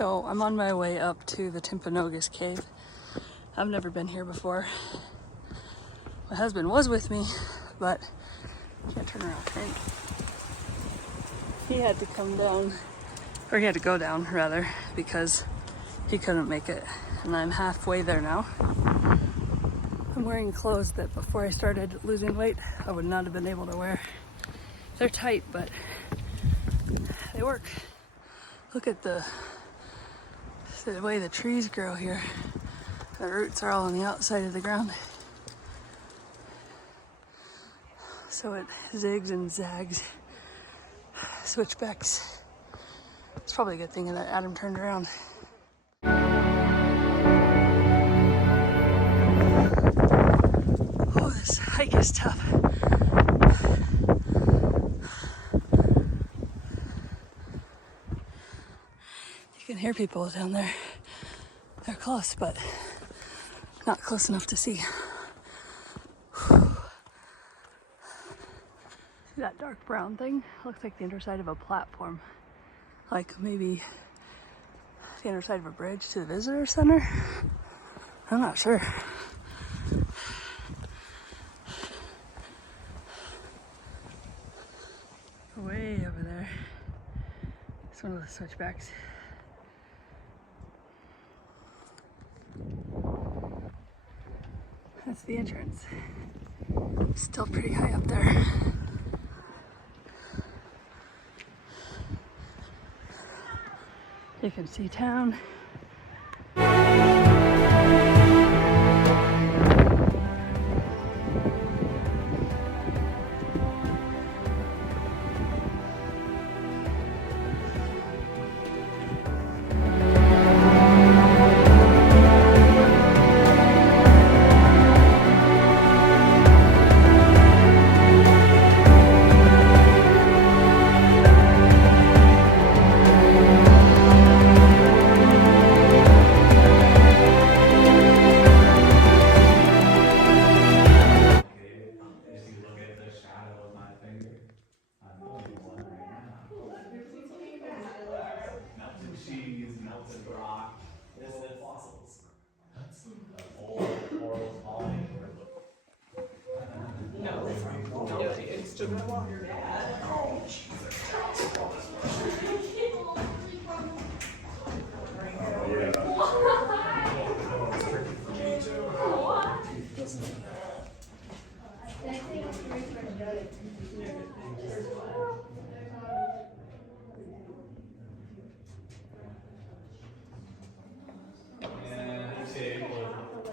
So I'm on my way up to the Timp Cave. I've never been here before. My husband was with me, but can't turn around, right? He had to come down, or he had to go down rather, because he couldn't make it. And I'm halfway there now. I'm wearing clothes that before I started losing weight, I would not have been able to wear. They're tight, but they work. Look at the way the trees grow here. The roots are all on the outside of the ground. So it zigs and zags, switchbacks. It's probably a good thing that Adam turned around. Oh, this hike is tough. You can hear people down there. They're close, but not close enough to see. See that dark brown thing? Looks like the underside of a platform. Like maybe the underside of a bridge to the visitor center? I'm not sure. Way over there. It's one of the switchbacks. That's the entrance. Still pretty high up there. You can see town.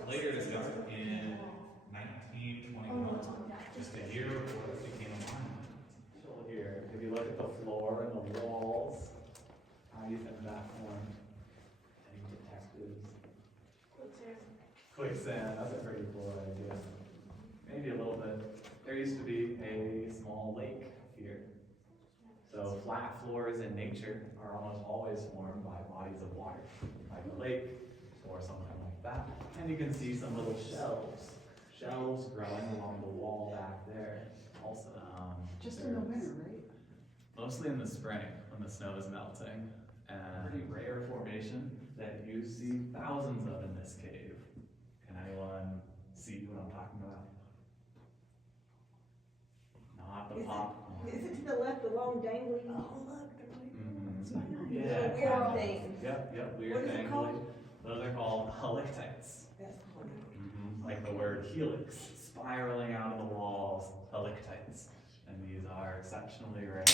Later discovered in 1921, just a year before it became a monument. So here, if you look at the floor and the walls, how do you think that formed? Any detectives? Quicksand, that's a pretty cool idea. Maybe a little bit. There used to be a small lake here. So flat floors in nature are almost always formed by bodies of water, like a lake or something like that. And you can see some little shelves growing along the wall back there also. Just in the winter, right? Mostly in the spring when the snow is melting. And pretty rare formation that you see thousands of in this cave. Can anyone see what I'm talking about? Not the popcorn. Is it to the left, the long dangly? Oh, look, they're like, Yeah. Weird thing. Yep, weird What is it dangly. called? Those are called helictites. That's the one. Like the word helix, spiraling out of the walls, helictites. And these are exceptionally rare.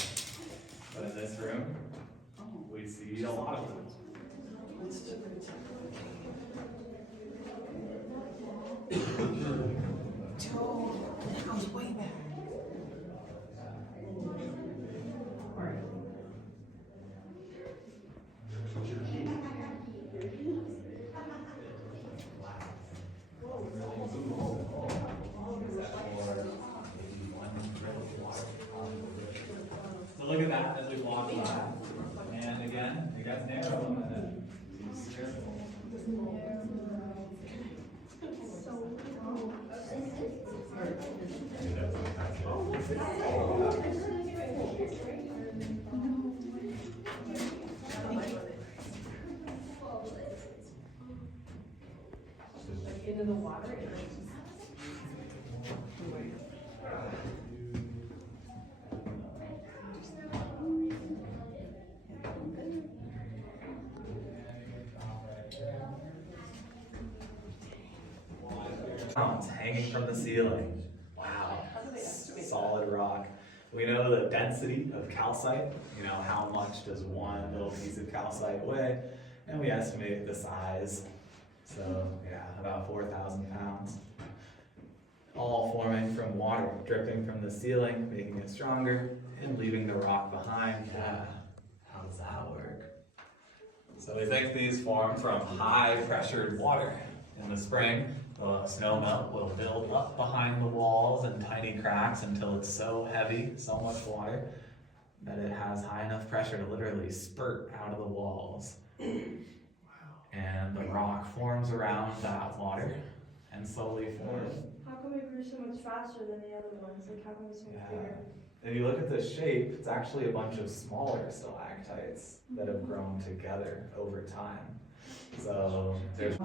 But in this room, we see a lot of them. that goes way back. So look at that as we walk by. And again, it gets narrow. into the water, it like Mountains hanging from the ceiling. Wow, solid rock. We know the density of calcite, you know, how much does one little piece of calcite weigh, and we estimate the size. So, yeah, about 4,000 pounds. All forming from water dripping from the ceiling, making it stronger, and leaving the rock behind. Yeah, how does that work? So we think these form from high pressured water. In the spring, the snow melt will build up behind the walls in tiny cracks until it's so heavy, so much water, that it has high enough pressure to literally spurt out of the walls. And the rock forms around that water and slowly forms. How come it grew so much faster than the other ones? Like, how come it's so much bigger? If you look at the shape, it's actually a bunch of smaller stalactites that have grown together over time. So there's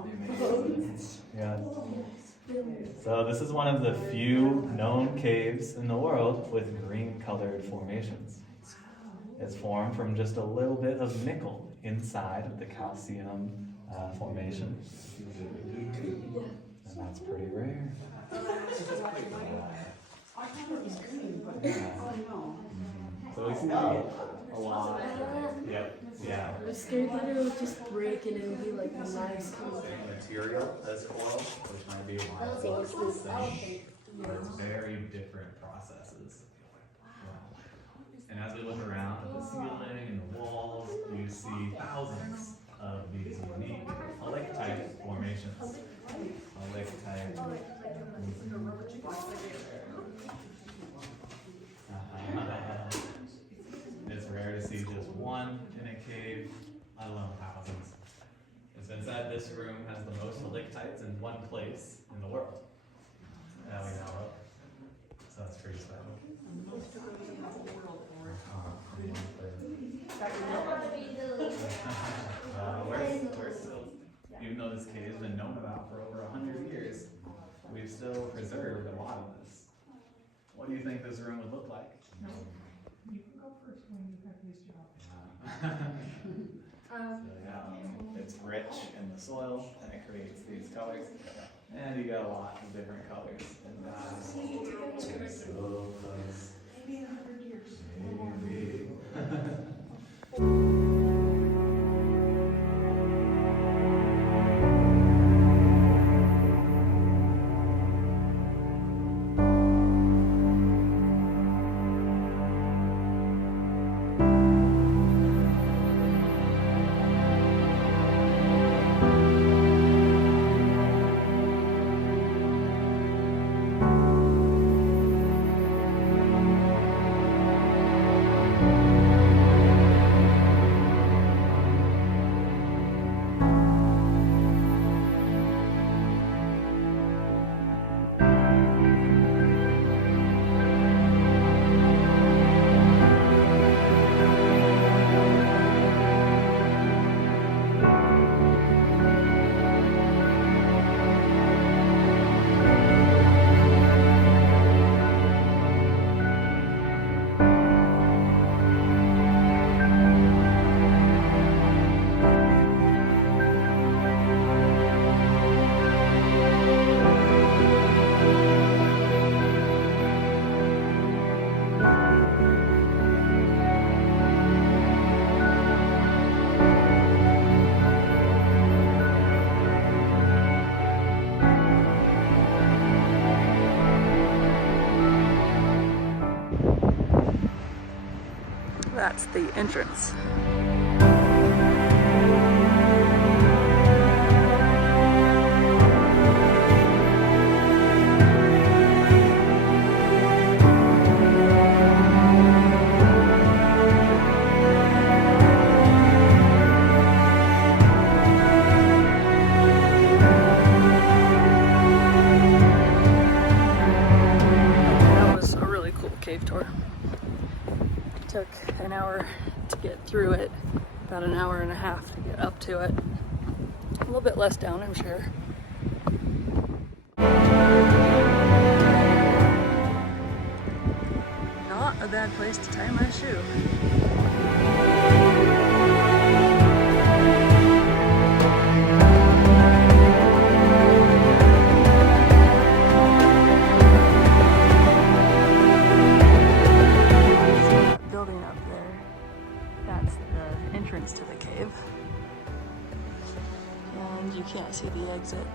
yeah. So this is one of the few known caves in the world with green colored formations. It's formed from just a little bit of nickel inside of the calcium formation. And that's pretty rare. I thought it was green, but oh no. So we see a lot. Yep. Yeah. I was scared that it would just break and it would be like nice. Material as coil, which might be why it looks the same. But it's very different processes. Yeah. And as we look around at the ceiling and the walls, you see thousands of these unique helictite formations. Helictite. It's rare to see just one in a cave, let alone thousands. It's been said this room has the most helictites in one place in the world that we know of. So that's pretty special. We're still, even though this cave has been known about for over 100 years, we've still preserved a lot of this. What do you think this room would look like? You can go first when you have this job. It's rich in the soil and it creates these colors. And you got a lot of different colors. And so close. Maybe in 100 years. Maybe. That's the entrance. That was a really cool cave tour. Took an hour to get through it, about an hour and a half to get up to it. A little bit less down, I'm sure. a bad place to tie my shoe. Building up there, that's the entrance to the cave. And you can't see the exit.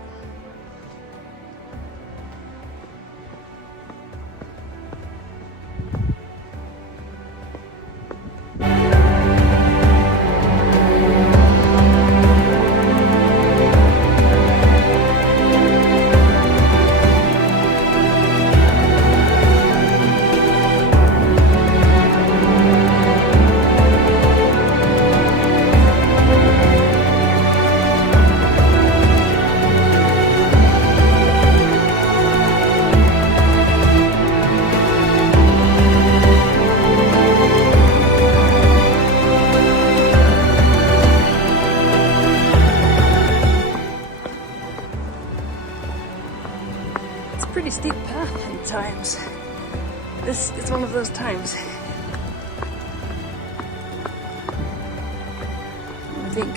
Pretty steep path at times. This is one of those times. I think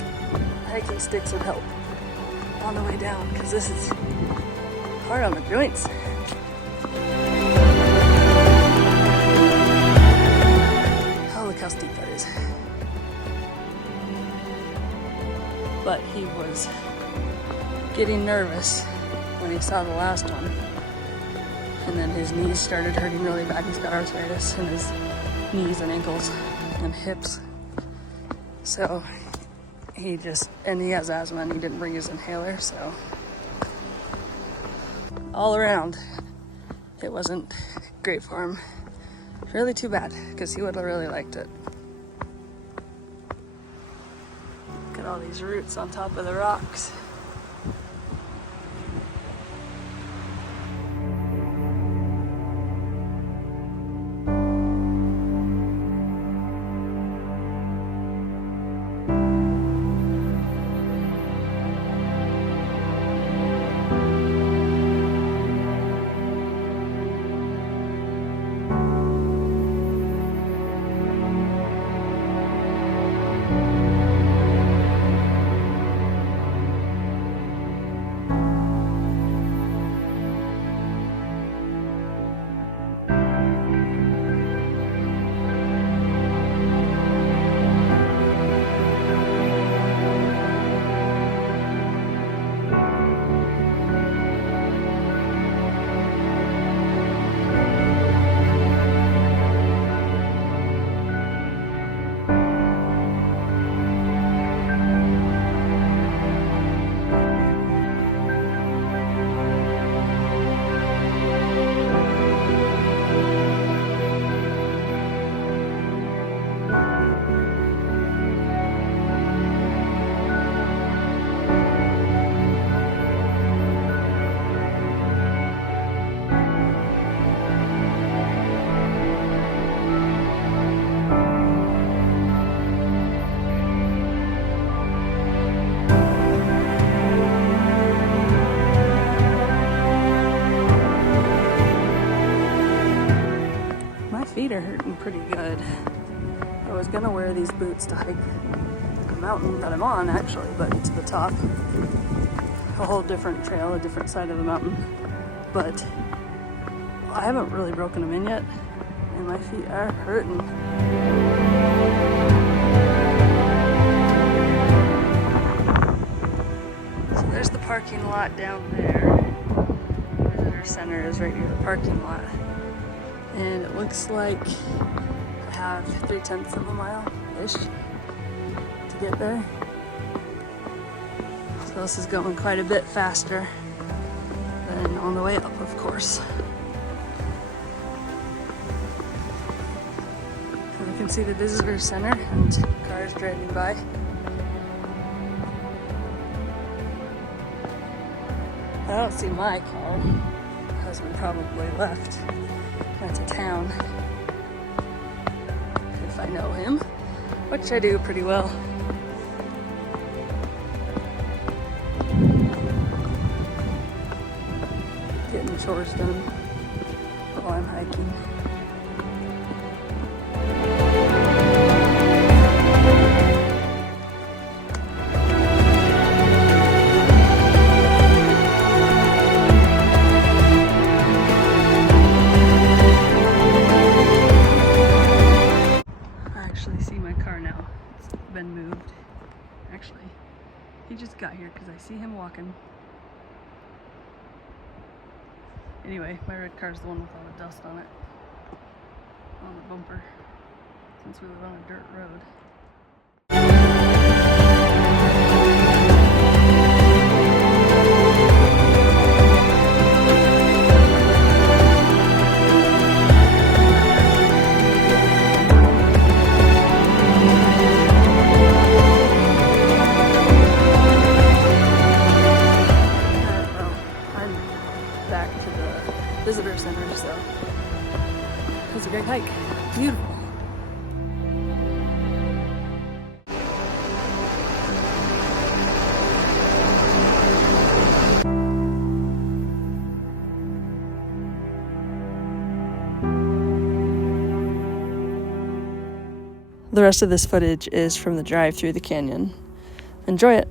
hiking sticks would help on the way down because this is hard on the joints. Oh, look how steep that is. But he was getting nervous when he saw the last one. And then his knees started hurting really bad. He's got arthritis in his knees and ankles and hips. So he has asthma and he didn't bring his inhaler, so all around it wasn't great for him. Really too bad, because he would have really liked it. Look at all these roots on top of the rocks. Feet are hurting pretty good. I was gonna wear these boots to hike the mountain that I'm on, actually, but to the top. A whole different trail, a different side of the mountain. But I haven't really broken them in yet, and my feet are hurting. So there's the parking lot down there. The visitor center is right near the parking lot. And it looks like I have 3/10 of a mile-ish to get there. So this is going quite a bit faster than on the way up, of course. And you can see the visitor center and cars driving by. I don't see my car. My husband probably left. Went to town, if I know him, which I do pretty well. Getting chores done while I'm hiking. just got here because I see him walking. Anyway, my red car is the one with all the dust on it, on the bumper, since we live on a dirt road. Back to the visitor center, so it was a great hike. Beautiful. The rest of this footage is from the drive through the canyon. Enjoy it.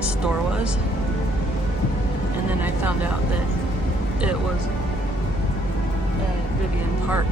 Store was, and then I found out that it was at Vivian Park.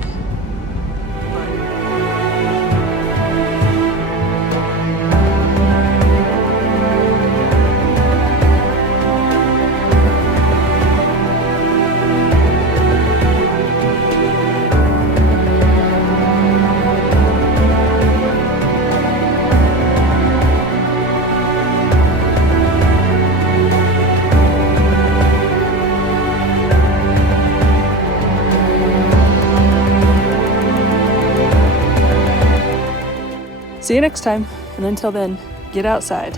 See you next time, and until then, get outside.